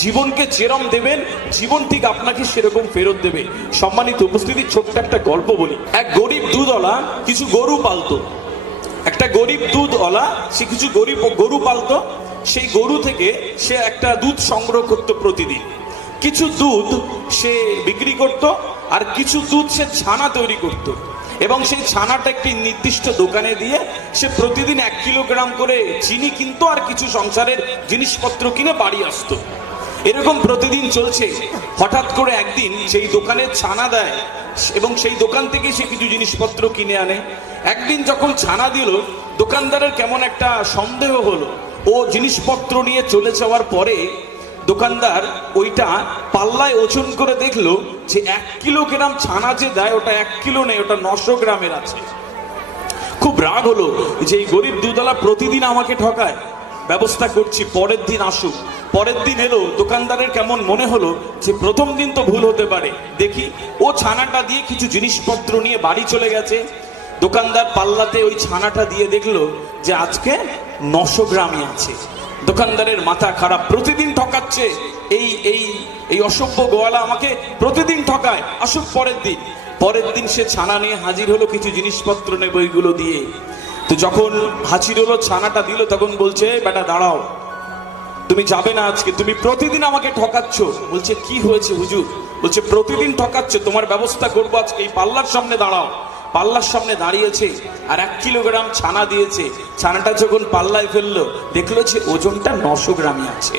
জীবনকে যেরম দেবেন জীবন ঠিক আপনাকে সেরকম ফেরত দেবে। সম্মানিত উপস্থিতি, ছোট্ট একটা গল্প বলি। এক গরিব দুধওয়ালা কিছু গরু পালতো। একটা গরিব দুধওয়ালা সে কিছু গরু পালতো। সেই গরু থেকে সে একটা দুধ সংগ্রহ করতো প্রতিদিন। কিছু দুধ সে বিক্রি করত, আর কিছু দুধ সে ছানা তৈরি করত, এবং সেই ছানাটা একটি নির্দিষ্ট দোকানে দিয়ে সে প্রতিদিন 1 কিলোগ্রাম করে চিনি কিনতো, আর কিছু সংসারের জিনিসপত্র কিনে বাড়ি আসতো। এরকম প্রতিদিন চলছে। হঠাৎ করে একদিন সেই দোকানে ছানা দেয় এবং সেই দোকান থেকে সে কিছু জিনিসপত্র কিনে আনে। একদিন যখন ছানা দিল, দোকানদারের কেমন একটা সন্দেহ হলো। ও জিনিসপত্র নিয়ে চলে যাওয়ার পরে দোকানদার ওইটা পাল্লায় ওজন করে দেখলো যে 1 কিলোগ্রাম ছানা যে দেয় ওটা 1 কিলো নেই, ওটা 900 গ্রামের আছে। খুব রাগ হলো যে এই গরিব দুধওয়ালা প্রতিদিন আমাকে ঠকায়, ব্যবস্থা করছি পরের দিন আসুক। পরের দিন এলো, দোকানদারের কেমন মনে হলো যে প্রথম দিন তো ভুল হতে পারে, দেখি ও ছানাটা দিয়ে কিছু জিনিসপত্র নিয়ে বাড়ি চলে গেছে। দোকানদার পাল্লাতে ওই ছানাটা দিয়ে দেখলো যে আজকে 900 গ্রামই আছে। দোকানদারের মাথা খারাপ, প্রতিদিন ঠকাচ্ছে এই এই এই অসভ্য গোয়ালা আমাকে প্রতিদিন ঠকায়, আসুক পরের দিন। পরের দিন সে ছানা নিয়ে হাজির হলো, কিছু জিনিসপত্র নেবে ওইগুলো দিয়ে। তো যখন হাজির হলো, ছানাটা দিল, তখন বলছে, বেটা দাঁড়াও, তুমি যাবে না আজকে, তুমি প্রতিদিন আমাকে ঠকাচ্ছ। বলছে কি হয়েছে হুজুর? বলছে প্রতিদিন ঠকাচ্ছ, তোমার ব্যবস্থা করবো আজকে। এই পাল্লার সামনে দাঁড়াও। পাল্লার সামনে দাঁড়িয়েছে আর 1 কিলোগ্রাম ছানা দিয়েছে। ছানাটা যখন পাল্লায় ফেললো, দেখলো যে ওজনটা 900 গ্রামই আছে।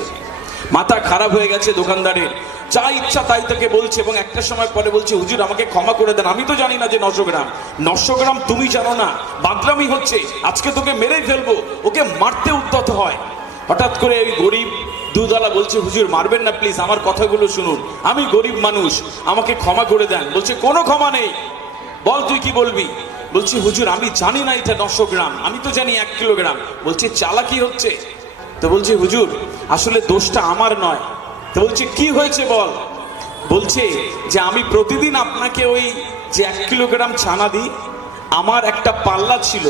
মাথা খারাপ হয়ে গেছে দোকানদারের, যা ইচ্ছা তাই তাকে বলছে, এবং একটা সময় পরে বলছে, হুজুর আমাকে ক্ষমা করে দেন, আমি তো জানি না যে 900 গ্রাম। 900 গ্রাম তুমি জানো না, বাদরামি হচ্ছে, আজকে তোকে মেরেই ফেলবো। ওকে মারতে উদ্যত হয়। হঠাৎ করে ওই গরিব দুধওয়ালা বলছে, হুজুর মারবেন না প্লিজ, আমার কথাগুলো শুনুন, আমি গরিব মানুষ, আমাকে ক্ষমা করে দেন। বলছে কোনো ক্ষমা নেই, বল তুই কি বলবি? বলছে হুজুর আমি জানি না এটা 900 গ্রাম, আমি তো জানি 1 কিলোগ্রাম। বলছে চালাকি হচ্ছে। তো বলছে হুজুর আসলে দোষটা আমার নয়। তো বলছে কি হয়েছে বল? বলছে যে আমি প্রতিদিন আপনাকে ওই যে 1 কিলোগ্রাম ছানা দিই, আমার একটা পাল্লা ছিল,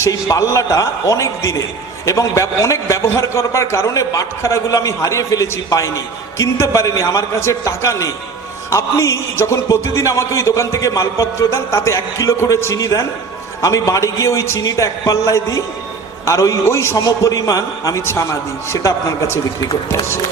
সেই পাল্লাটা অনেক দিনের এবং অনেক ব্যবহার করবার কারণে বাটখারাগুলো আমি হারিয়ে ফেলেছি, পাইনি, কিনতে পারিনি, আমার কাছে টাকা নেই। আপনি যখন প্রতিদিন আমাকে ওই দোকান থেকে মালপত্র দেন, তাতে 1 কিলো করে চিনি দেন, আমি বাড়ি গিয়ে ওই চিনিটা 1 পাল্লায় দিই, আর ওই সমপরিমাণ আমি ছানা দিই, সেটা আপনার কাছে বিক্রি করতে আসে।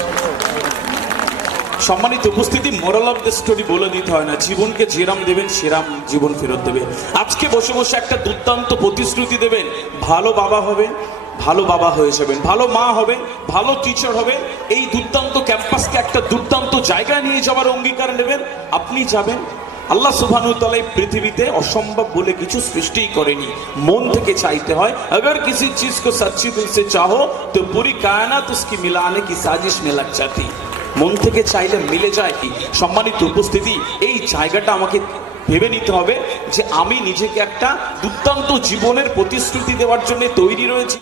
সম্মানিত উপস্থিতি, মোরাল অফ দ্য স্টোরি বলে দিতে হয় না, জীবনকে যেরাম দেবেন সেরাম জীবন ফেরত দেবে। আজকে বসে বসে একটা দুর্দান্ত প্রতিশ্রুতি দেবেন, ভালো বাবা হবেন, ভালো বাবা হয়ে যাবেন, ভালো মা হবেন, ভালো টিচার হবেন, এই দুর্দান্ত ক্যাম্পাসকে একটা দুর্দান্ত জায়গায় নিয়ে যাওয়ার অঙ্গীকার নেবেন, আপনি যাবেন। আল্লাহ সুবহানাহু ওয়া তাআলা পৃথিবীতে অসম্ভব বলে কিছু সৃষ্টিই করেনি, মন থেকে চাইতে হয়। अगर किसी चीज को सच्ची दिल से चाहो तो पूरी कायनात उसकी मिलाने की साजिश में लग जाती। মন থেকে চাইলে মিলে যায়। কি সম্মানিত উপস্থিতি, এই জায়গাটা আমাকে ভেবে নিতে হবে যে আমি নিজেকে একটা দুর্দান্ত জীবনের প্রতিশ্রুতি দেওয়ার জন্য তৈরি রয়েছি।